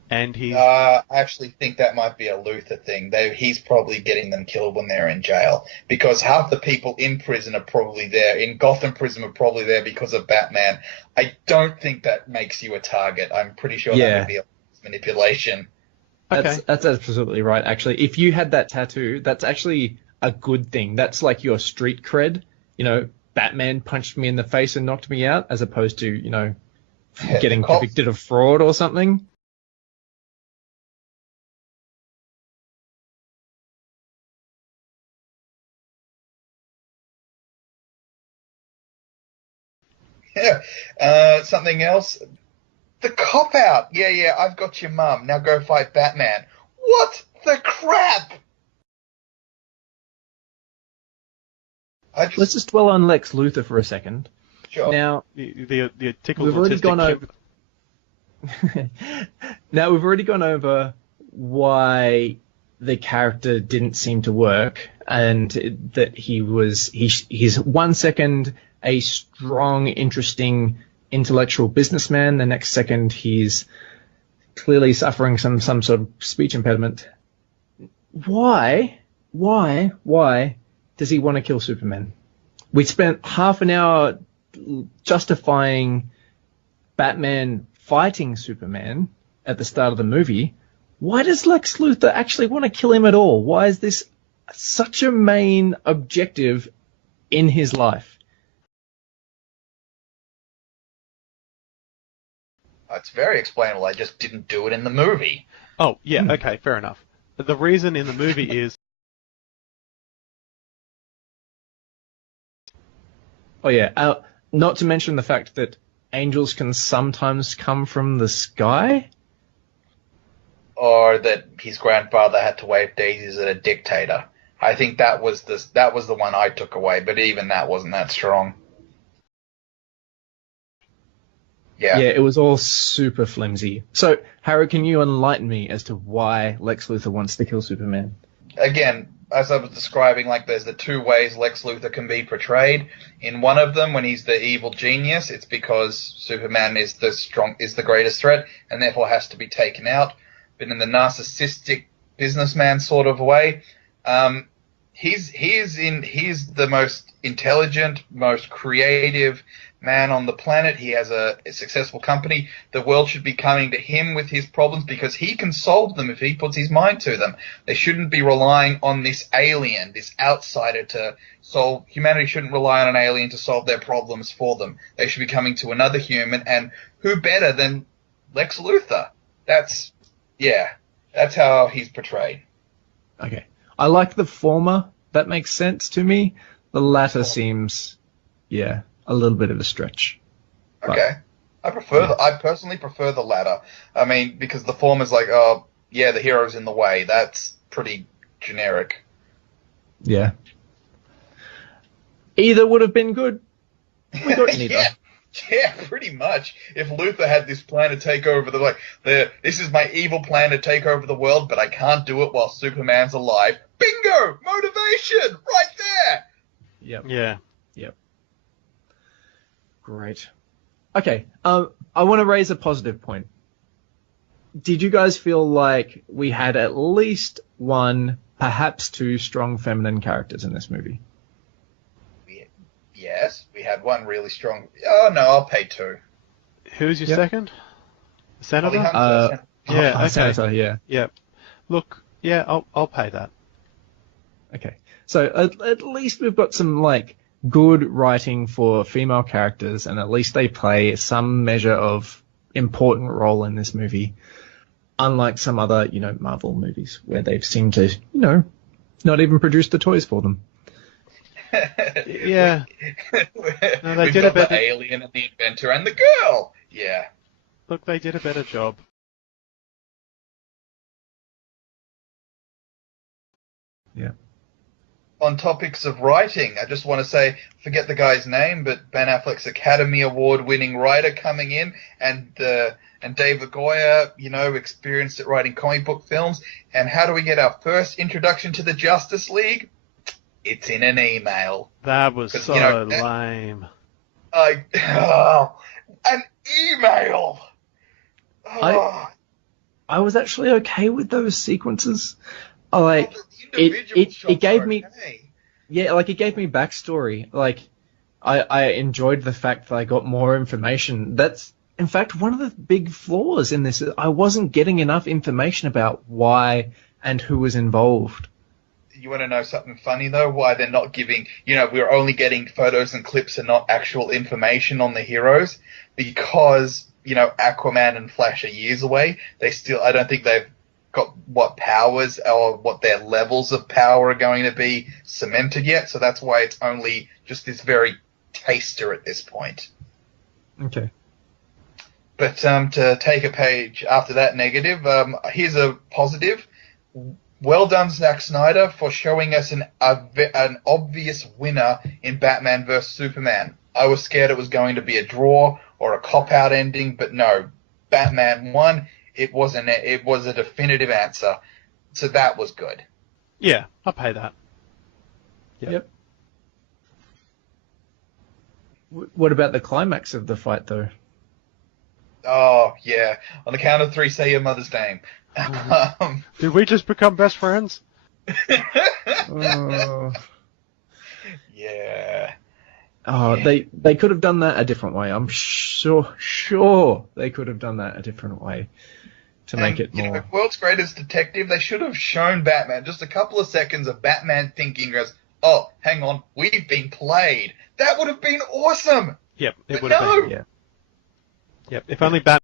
And he's... I actually think that might be a Luthor thing. He's probably getting them killed when they're in jail, because half the people in prison are probably there. In Gotham prison are probably there because of Batman. I don't think that makes you a target. I'm pretty sure that would be a manipulation. That's absolutely right, actually. If you had that tattoo, that's actually a good thing. That's like your street cred. You know, Batman punched me in the face and knocked me out, as opposed to, you know, getting convicted of fraud or something. Yeah. Something else. The cop-out. Yeah, I've got your mum. Now go fight Batman. What the crap? Let's just dwell on Lex Luthor for a second. Sure. Now, the tickled we've already gone autistic over. Now we've already gone over why the character didn't seem to work, and that he's 1 second a strong, interesting, intellectual businessman. The next second, he's clearly suffering some sort of speech impediment. Why does he want to kill Superman? We spent half an hour justifying Batman fighting Superman at the start of the movie. Why does Lex Luthor actually want to kill him at all? Why is this such a main objective in his life? It's very explainable. I just didn't do it in the movie. Oh, yeah, okay, fair enough. The reason in the movie is... Oh, yeah. Not to mention the fact that angels can sometimes come from the sky? Or that his grandfather had to wave daisies at a dictator. I think that was the one I took away, but even that wasn't that strong. Yeah, it was all super flimsy. So, Harrow, can you enlighten me as to why Lex Luthor wants to kill Superman? Again, as I was describing, like, there's the two ways Lex Luthor can be portrayed. In one of them, when he's the evil genius, it's because Superman is the greatest threat, and therefore has to be taken out. But in the narcissistic businessman sort of way, he's the most intelligent, most creative man on the planet. He has a successful company. The world should be coming to him with his problems because he can solve them if he puts his mind to them. They shouldn't be relying on this alien, this outsider to solve. Humanity shouldn't rely on an alien to solve their problems for them. They should be coming to another human, and who better than Lex Luthor? That's how he's portrayed. Okay. I like the former. That makes sense to me. The latter seems, a little bit of a stretch. Okay. I personally prefer the latter. I mean, because the former's like, the hero's in the way. That's pretty generic. Yeah. Either would have been good. We got neither. Yeah, pretty much. If Luthor had this plan to take over this is my evil plan to take over the world, but I can't do it while Superman's alive. Bingo! Motivation! Right there! Yep. Yeah. Yep. Great. Okay. I want to raise a positive point. Did you guys feel like we had at least one, perhaps two strong feminine characters in this movie? Yes, we had one really strong. Oh no, I'll pay two. Who's your second? Senator? Okay. Senator, yeah. Yeah. Look, I'll pay that. Okay. So at least we've got some good writing for female characters, and at least they play some measure of important role in this movie. Unlike some other, Marvel movies where they've seemed to, not even produce the toys for them. Yeah. No, they We've did got a better. The alien and the inventor and the girl. Yeah. Look, they did a better job. Yeah. On topics of writing, I just want to say, forget the guy's name, but Ben Affleck's Academy Award-winning writer coming in, and David Goyer, experienced at writing comic book films. And how do we get our first introduction to the Justice League? It's in an email. That was so lame. An email. I was actually okay with those sequences. It gave me, it gave me backstory. I enjoyed the fact that I got more information. That's, in fact, one of the big flaws in this. I wasn't getting enough information about why and who was involved. You want to know something funny, though? Why they're not giving, we're only getting photos and clips and not actual information on the heroes? Because, Aquaman and Flash are years away. I don't think they've got what powers or what their levels of power are going to be cemented yet. So that's why it's only just this very taster at this point. Okay. But to take a page after that negative, here's a positive. Well done, Zack Snyder, for showing us an obvious winner in Batman vs. Superman. I was scared it was going to be a draw or a cop-out ending, but no. Batman won. It was a definitive answer. So that was good. Yeah, I'll pay that. Yep. What about the climax of the fight, though? Oh, yeah. On the count of three, say your mother's name. Did we just become best friends? Yeah. Oh, Yeah. they could have done that a different way. I'm sure they could have done that a different way to make it more. World's Greatest Detective, they should have shown Batman just a couple of seconds of Batman thinking, goes, oh, hang on, we've been played. That would have been awesome. Yep, it But would have no. been. Yeah. Yep, if only Batman.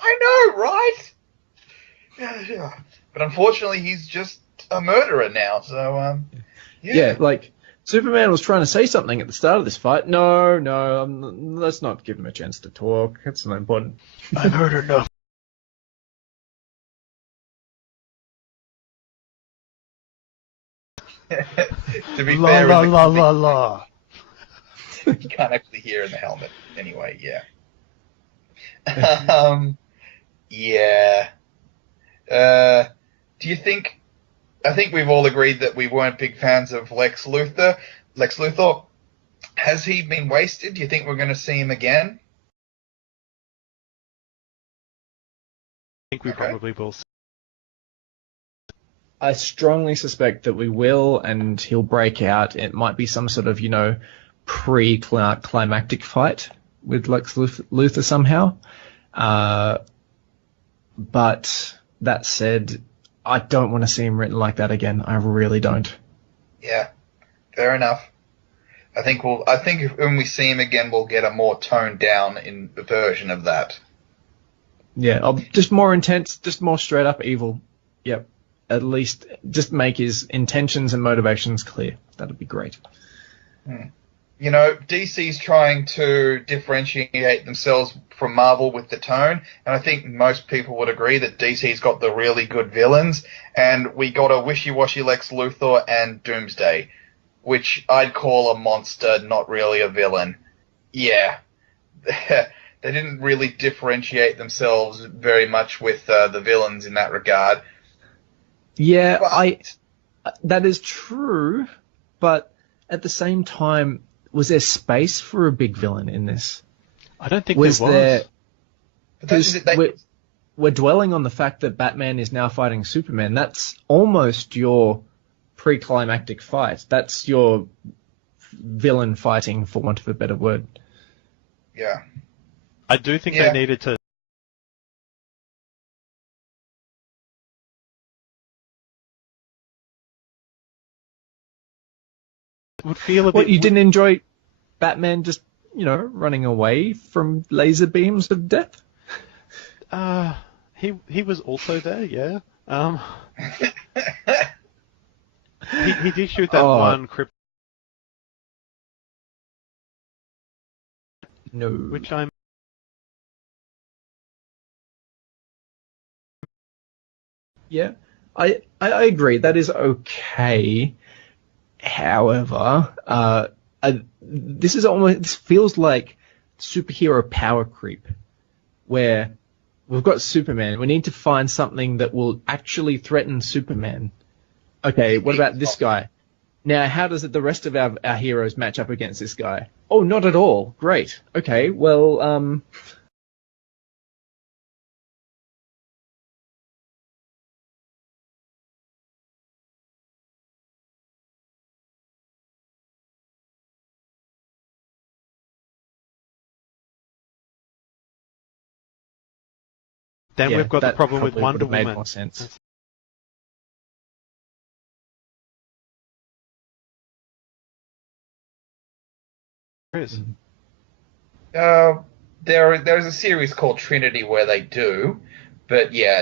I know, right? Yeah. But unfortunately, he's just a murderer now, so, Yeah, Superman was trying to say something at the start of this fight. No, let's not give him a chance to talk. That's not important. I've heard enough. To be La fair, la in the la comic, la la. you can't actually hear in the helmet. Anyway, yeah. Yeah. Do you think... I think we've all agreed that we weren't big fans of Lex Luthor. Has he been wasted? Do you think we're going to see him again? I think we probably will. I strongly suspect that we will, and he'll break out. It might be some sort of, pre-climactic fight with Lex Luthor somehow. But that said, I don't want to see him written like that again. I really don't. Yeah, fair enough. I think when we see him again, we'll get a more toned down version of that. Yeah, just more intense, just more straight up evil. Yep. At least just make his intentions and motivations clear. That'd be great. You know, DC's trying to differentiate themselves from Marvel with the tone, and I think most people would agree that DC's got the really good villains, and we got a wishy-washy Lex Luthor and Doomsday, which I'd call a monster, not really a villain. Yeah. They didn't really differentiate themselves very much with the villains in that regard. Yeah, that is true, but at the same time, was there space for a big villain in this? I don't think there was. Because we're dwelling on the fact that Batman is now fighting Superman. That's almost your pre-climactic fight. That's your villain fighting, for want of a better word. Yeah. I do think they needed to. Would feel a bit. What, you didn't enjoy Batman just, running away from laser beams of death? He was also there, yeah. He did shoot that one No. which I'm. Yeah, I agree. That is okay. However, this feels like superhero power creep, where we've got Superman. We need to find something that will actually threaten Superman. Okay, what about this guy? Now, how does the rest of our heroes match up against this guy? Oh, not at all. Great. Okay, well, Then we've got the problem with Wonder made Woman. More sense. There's a series called Trinity where they do, but you're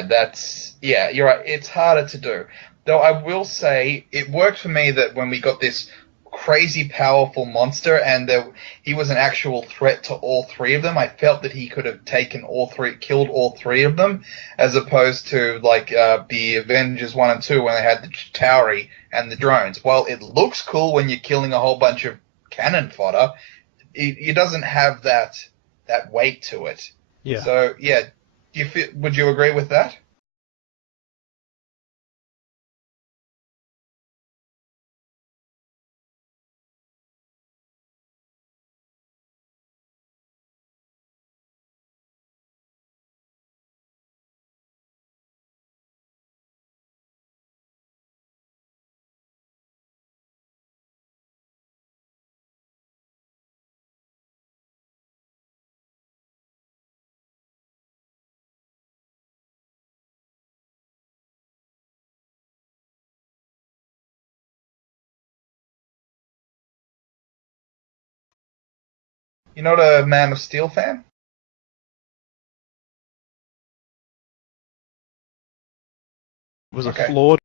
right. It's harder to do. Though I will say it worked for me that when we got this crazy powerful monster and he was an actual threat to all three of them, I felt that he could have killed all three of them, as opposed to the Avengers 1 and 2 when they had the Chitauri and the drones. While it looks cool when you're killing a whole bunch of cannon fodder, it doesn't have that weight to it. Yeah. So would you agree with that? You're not a Man of Steel fan? It was a flawed.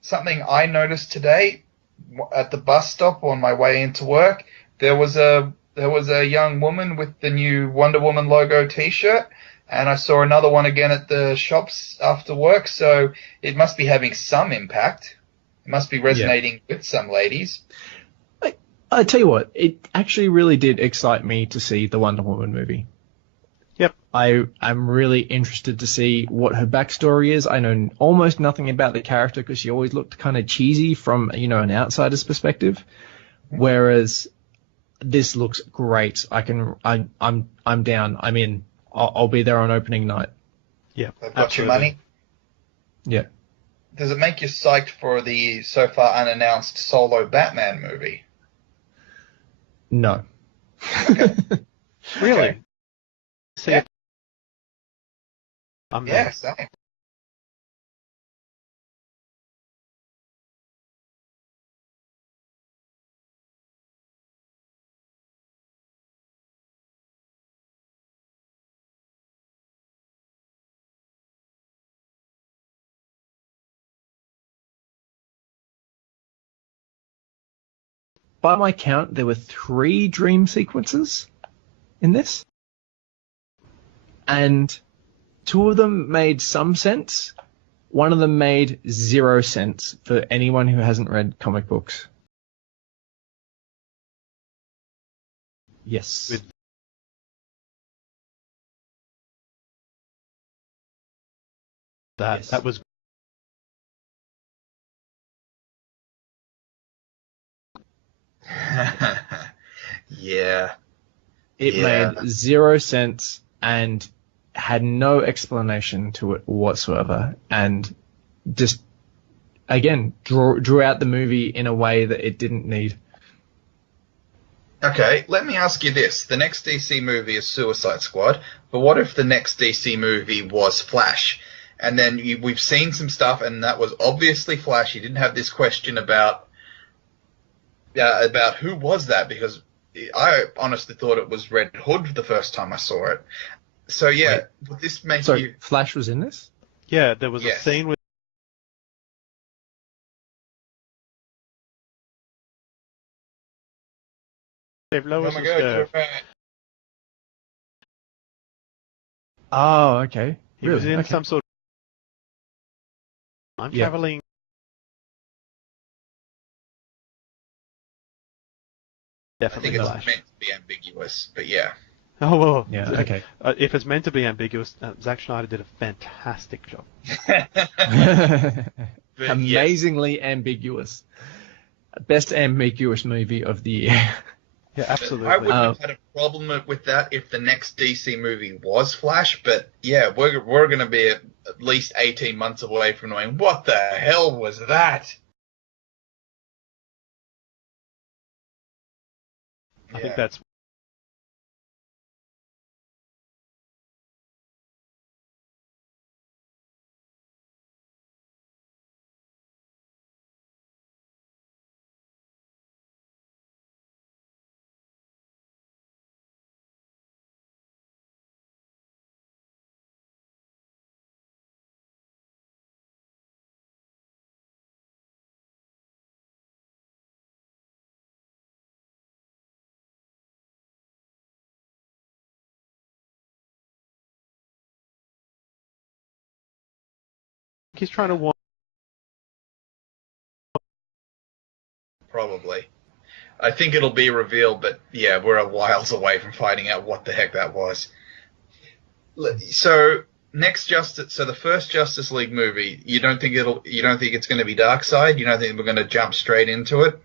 Something I noticed today at the bus stop on my way into work, there was a young woman with the new Wonder Woman logo T-shirt, and I saw another one again at the shops after work. So it must be having some impact. It must be resonating with some ladies. I tell you what, it actually really did excite me to see the Wonder Woman movie. Yep. I'm really interested to see what her backstory is. I know almost nothing about the character because she always looked kind of cheesy from, you know, an outsider's perspective. Whereas this looks great. I'm down. I'm in. I'll be there on opening night. Yeah, I've got absolutely. your money. Yeah. Does it make you psyched for the so far unannounced solo Batman movie? No. Okay. Really? Okay. See, Yeah. I'm Yeah, there. same. By my count, there were 3 dream sequences in this. And 2 of them made some sense. One of them made 0 sense for anyone who hasn't read comic books. Yes. With that, Yes. that was Yeah. It Yeah. made 0 sense and had no explanation to it whatsoever. And just, again, drew out the movie in a way that it didn't need. Okay, let me ask you this. The next DC movie is Suicide Squad, but what if the next DC movie was Flash? And then we've seen some stuff, and that was obviously Flash. You didn't have this question about who was that, because I honestly thought it was Red Hood the first time I saw it. So, yeah, Wait. would this make So you... Flash was in this? yeah. There was Yes. a scene with Dave Oh Lois my was God, there. Oh, okay. He was Really? in Okay. some sort of time Yeah. traveling. I Definitely think it's Flash. meant to be ambiguous, but yeah. Oh well. Yeah, okay. If it's meant to be ambiguous, Zack Snyder did a fantastic job. But Amazingly ambiguous. Best ambiguous movie of the year. Yeah, absolutely. I wouldn't have had a problem with that if the next DC movie was Flash, but yeah, we're going to be at least 18 months away from knowing what the hell was that? I think that's he's trying to warn. Probably. I think it'll be revealed, but yeah, we're a whiles away from finding out what the heck that was. So the first Justice League movie, you don't think it's going to be Darkseid? You don't think we're going to jump straight into it?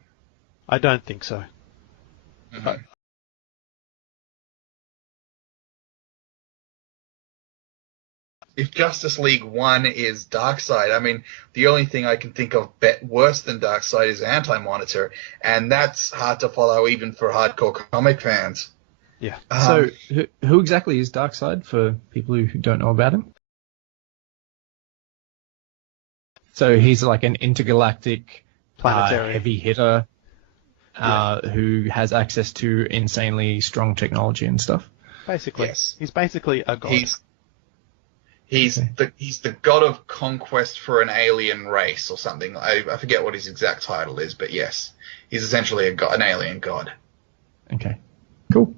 I don't think so. Mhm. If Justice League 1 is Darkseid, I mean, the only thing I can think of worse than Darkseid is Anti-Monitor, and that's hard to follow even for hardcore comic fans. Yeah. So who exactly is Darkseid for people who don't know about him? So he's like an intergalactic Planetary. heavy hitter who has access to insanely strong technology and stuff. Basically, Yes. he's basically a god. He's the god of conquest for an alien race or something. I forget what his exact title is, but yes, he's essentially an alien god. Okay, cool.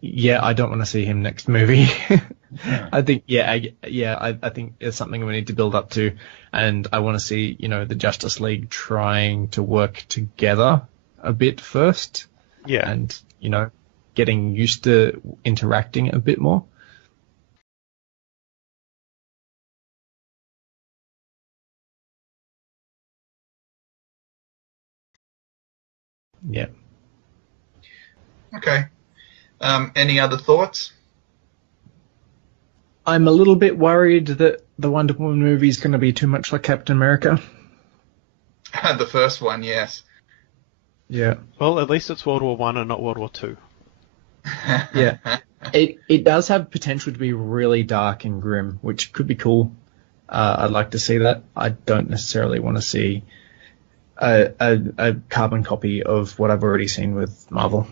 Yeah, I don't want to see him next movie. I think, I think it's something we need to build up to, and I want to see, the Justice League trying to work together a bit first, Yeah. and getting used to interacting a bit more. Yeah. Okay. Any other thoughts? I'm a little bit worried that the Wonder Woman movie is going to be too much like Captain America. The first one, yes. Yeah. Well, at least it's World War One and not World War Two. Yeah. It does have potential to be really dark and grim, which could be cool. I'd like to see that. I don't necessarily want to see a carbon copy of what I've already seen with Marvel.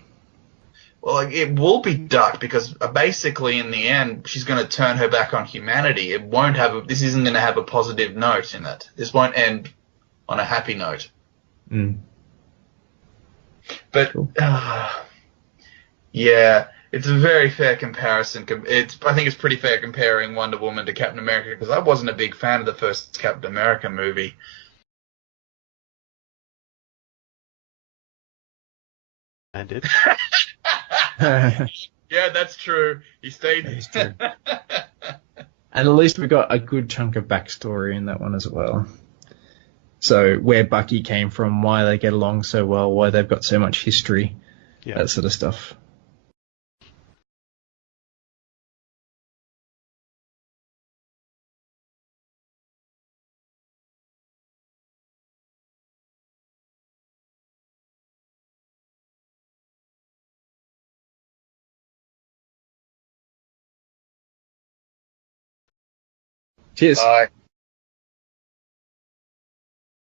Well, it will be dark because basically, in the end, she's going to turn her back on humanity. It won't have. This isn't going to have a positive note in it. This won't end on a happy note. Mm. But Cool. Yeah, it's a very fair comparison. I think it's pretty fair comparing Wonder Woman to Captain America because I wasn't a big fan of the first Captain America movie. And it. Yeah, that's true. He stayed. That is true. And at least we got a good chunk of backstory in that one as well. So where Bucky came from, why they get along so well, why they've got so much history, that sort of stuff. Cheers. Bye.